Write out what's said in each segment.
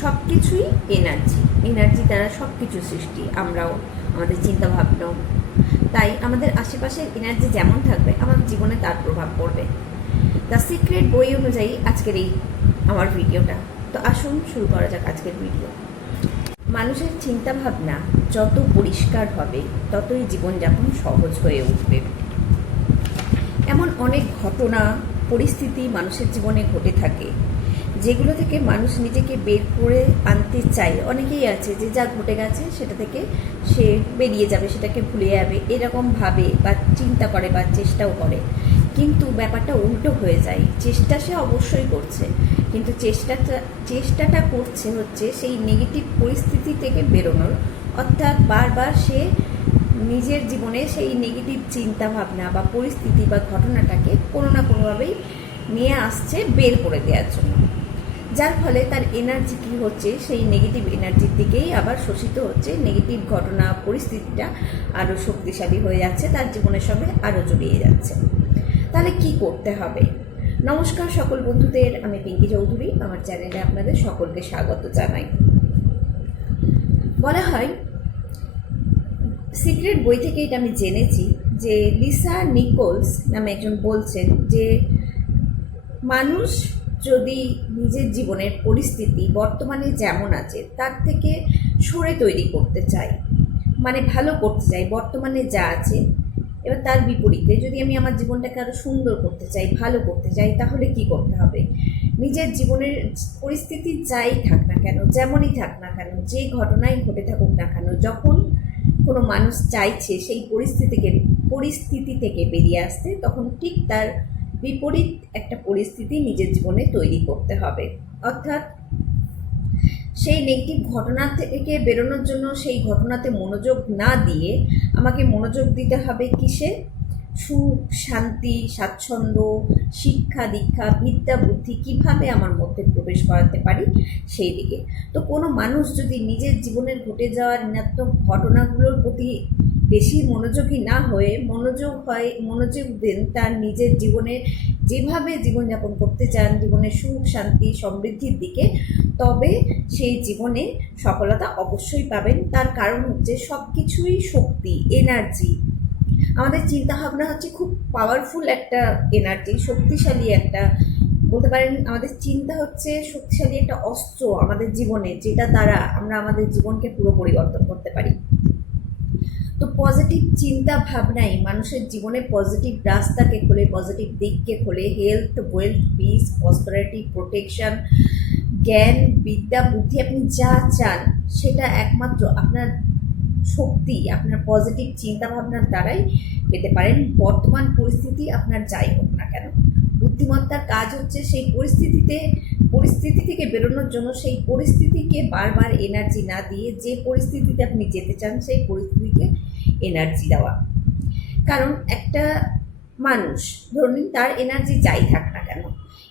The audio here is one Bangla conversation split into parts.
সব কিছুই এনার্জি দ্বারা সব কিছু সৃষ্টি, আমরাও, আমাদের চিন্তাভাবনাও। তাই আমাদের আশেপাশের এনার্জি যেমন থাকবে আমাদের জীবনে তার প্রভাব পড়বে। দ্য সিক্রেট বই অনুযায়ী আজকের এই আমার ভিডিওটা। তো আসুন শুরু করা যাক আজকের ভিডিও। মানুষের চিন্তাভাবনা যত পরিষ্কার হবে ততই জীবনযাপন সহজ হয়ে উঠবে। এমন অনেক ঘটনা, পরিস্থিতি মানুষের জীবনে ঘটে থাকে যেগুলো থেকে মানুষ নিজেকে বের করে আনতে চায়। অনেকেই আছে যে যা ঘটে গেছে সেটা থেকে সে বেরিয়ে যাবে, সেটাকে ভুলে যাবে, এরকম ভাবে বা চিন্তা করে বা চেষ্টাও করে। কিন্তু ব্যাপারটা উল্টো হয়ে যায়। চেষ্টা সে অবশ্যই করছে, কিন্তু চেষ্টাটা করছে হচ্ছে সেই নেগেটিভ পরিস্থিতি থেকে বেরোনোর। অর্থাৎ বারবার সে নিজের জীবনে সেই নেগেটিভ চিন্তা ভাবনা বা পরিস্থিতি বা ঘটনাটাকে কোনো না কোনোভাবেই নিয়ে আসছে বের করে দেওয়ার জন্য। যার ফলে তার এনার্জি কী হচ্ছে, সেই নেগেটিভ এনার্জির দিকেই আবার শোষিত হচ্ছে। নেগেটিভ ঘটনা পরিস্থিতিটা আরও শক্তিশালী হয়ে যাচ্ছে, তার জীবনের সঙ্গে আরও জড়িয়ে যাচ্ছে। তাহলে কি করতে হবে? নমস্কার সকল বন্ধুদের, আমি পিঙ্কি চৌধুরী। আমার চ্যানেলে আপনাদের সকলকে স্বাগত জানাই। বলা হয়, সিক্রেট বই থেকে এটা আমি জেনেছি যে লিসা নিকোলস নামে একজন বলছেন যে মানুষ যদি নিজের জীবনের পরিস্থিতি বর্তমানে যেমন আছে তার থেকে সরে তৈরি করতে চায়, মানে ভালো করতে চাই বর্তমানে যা আছে, এবার তার বিপরীতে যদি আমি আমার জীবনটাকে আরও সুন্দর করতে চাই, ভালো করতে চাই, তাহলে কি করতে হবে? নিজের জীবনের পরিস্থিতি যাই থাক না কেন, যেমনই থাক না কেন, যে ঘটনাই ঘটে থাকুক না কেন, যখন কোনো মানুষ চাইছে সেই পরিস্থিতি থেকে বেরিয়ে আসতে, তখন ঠিক তার বিপরীত একটা পরিস্থিতি নিজের জীবনে তৈরি করতে হবে। অর্থাৎ সেই নেগেটিভ ঘটনা থেকে বেরোনোর জন্য সেই ঘটনাতে মনোযোগ না দিয়ে আমাকে মনোযোগ দিতে হবে কিসে? সুখ, শান্তি, স্বাচ্ছন্দ্য, শিক্ষা দীক্ষা, বিদ্যা বুদ্ধি কীভাবে আমার মধ্যে প্রবেশ করাতে পারি সেই দিকে। তো কোনো মানুষ যদি নিজের জীবনের ঘটে যাওয়ার ঋণাত্মক ঘটনাগুলোর প্রতি বেশি মনোযোগী না হয়ে মনোযোগ দেন তার নিজের জীবনে যেভাবে জীবনযাপন করতে চান, জীবনের সুখ শান্তি সমৃদ্ধির দিকে, তবে সেই জীবনে সফলতা অবশ্যই পাবেন। তার কারণ হচ্ছে সব কিছুই শক্তি, এনার্জি। আমাদের চিন্তাভাবনা হচ্ছে খুব পাওয়ারফুল একটা এনার্জি, শক্তিশালী একটা, বলতে পারেন আমাদের চিন্তা হচ্ছে শক্তিশালী একটা অস্ত্র আমাদের জীবনে, যেটা দ্বারা আমরা আমাদের জীবনকে পুরো পরিবর্তন করতে পারি। তো পজিটিভ চিন্তা ভাবনাই মানুষের জীবনে পজিটিভ রাস্তাকে খোলে, পজিটিভ দিককে খোলে। Health, wealth, piece, prosperity, protection, জ্ঞান, বিদ্যা, বুদ্ধি, আপনি যা চান সেটা একমাত্র আপনার শক্তি, আপনার পজিটিভ চিন্তা ভাবনার দ্বারাই পেতে পারেন। বর্তমান পরিস্থিতি আপনার যাই হোক না কেন, বুদ্ধিমত্তার কাজ হচ্ছে সেই পরিস্থিতি থেকে বেরোনোর জন্য সেই পরিস্থিতিকে বারবার এনার্জি না দিয়ে যে পরিস্থিতিতে আপনি যেতে চান সেই পরিস্থিতিকে এনার্জি দেওয়া। কারণ একটা মানুষ ধরুন তার এনার্জি যাই থাক না কেন,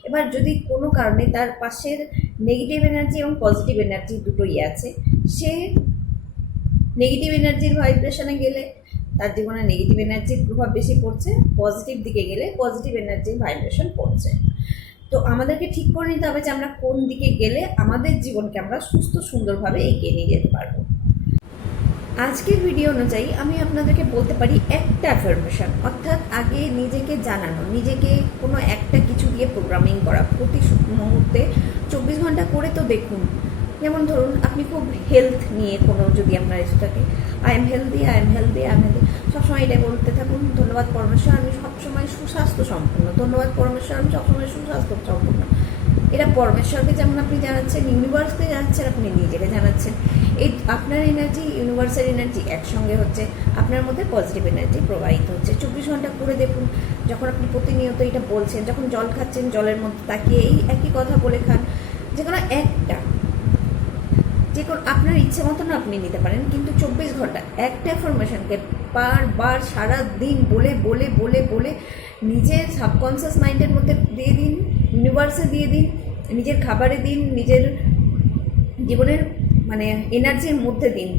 এবার যদি কোনো কারণে তার পাশের নেগেটিভ এনার্জি এবং পজিটিভ এনার্জি দুটোই আছে, সে নেগেটিভ এনার্জির ভাইব্রেশনে গেলে তার জীবনে নেগেটিভ এনার্জির প্রভাব বেশি পড়ছে, পজিটিভ দিকে গেলে পজিটিভ এনার্জির ভাইব্রেশন পড়ছে। তো আমাদেরকে ঠিক করে নিতে হবে যে আমরা কোন দিকে গেলে আমাদের জীবনকে আমরা সুস্থ সুন্দরভাবে এগিয়ে নিয়ে যেতে পারবো। আজকের ভিডিও অনুযায়ী আমি আপনাদেরকে বলতে পারি একটা অ্যাফার্মেশন, অর্থাৎ আগে নিজেকে জানানো, নিজেকে কোনো একটা কিছু দিয়ে প্রোগ্রামিং করা, প্রতি মুহূর্তে 24 ঘন্টা করে তো দেখুন। যেমন ধরুন আপনি খুব হেলথ নিয়ে কোনো যদি আপনার এসে থাকে, আই এম হেলদি, সবসময় এটাই বলতে থাকুন। ধন্যবাদ পরমেশ্বর, আমি সবসময় সুস্বাস্থ্য সম্পন্ন। ধন্যবাদ পরমেশ্বর, আমি সবসময় সুস্বাস্থ্য সম্পন্ন। এটা পরমেশ্বরকে যেমন আপনি জানাচ্ছেন, ইউনিভার্সকে জানাচ্ছেন, আপনি নিজেকে জানাচ্ছেন। এই আপনার এনার্জি, ইউনিভার্সাল এনার্জি একসঙ্গে হচ্ছে, আপনার মধ্যে পজিটিভ এনার্জি প্রবাহিত হচ্ছে। 24 ঘন্টা করে দেখুন, যখন আপনি প্রতিনিয়ত এটা বলছেন, যখন জল খাচ্ছেন জলের মধ্যে তাকিয়ে এই একই কথা বলে খান, যে কোনো আপনার ইচ্ছে মতন আপনি নিতে পারেন, কিন্তু 24 ঘন্টা একটা অ্যাফার্মেশনকে বারবার সারা দিন বলে বলে বলে বলে নিজের সাবকনসিয়াস মাইন্ডের মধ্যে দিয়ে দিন, ইউনিভার্সে দিয়ে দিন, নিজের খাবারে দিন, নিজের জীবনের মানে এনার্জির মধ্যে দিন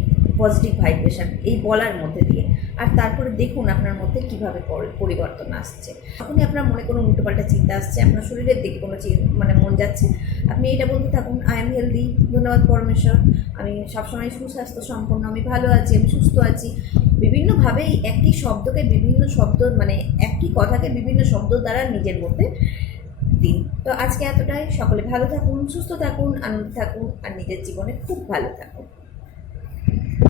পজিটিভ ভাইব্রেশন, এই বলার মধ্যে দিয়ে আর তারপরে দেখুন আপনার মধ্যে কীভাবে পরিবর্তন আসছে। যখনই আপনার মনে কোনো উল্টোপাল্টা চিন্তা আসছে, আপনার শরীরের দিকে কোনো মানে মন যাচ্ছে, আপনি এটা বলতে থাকুন, আই এম হেলদি, ধন্যবাদ পরমেশ্বর, আমি সবসময় সুস্বাস্থ্য সম্পন্ন, আমি ভালো আছি, আমি সুস্থ আছি। বিভিন্নভাবে একই শব্দকে বিভিন্ন শব্দ মানে একই কথাকে বিভিন্ন শব্দ দ্বারা নিজের মধ্যে দিন। তো আজকে এতটাই। সকলে ভালো থাকুন, সুস্থ থাকুন, আনন্দ থাকুন আর নিজের জীবনে খুব ভালো থাকুন।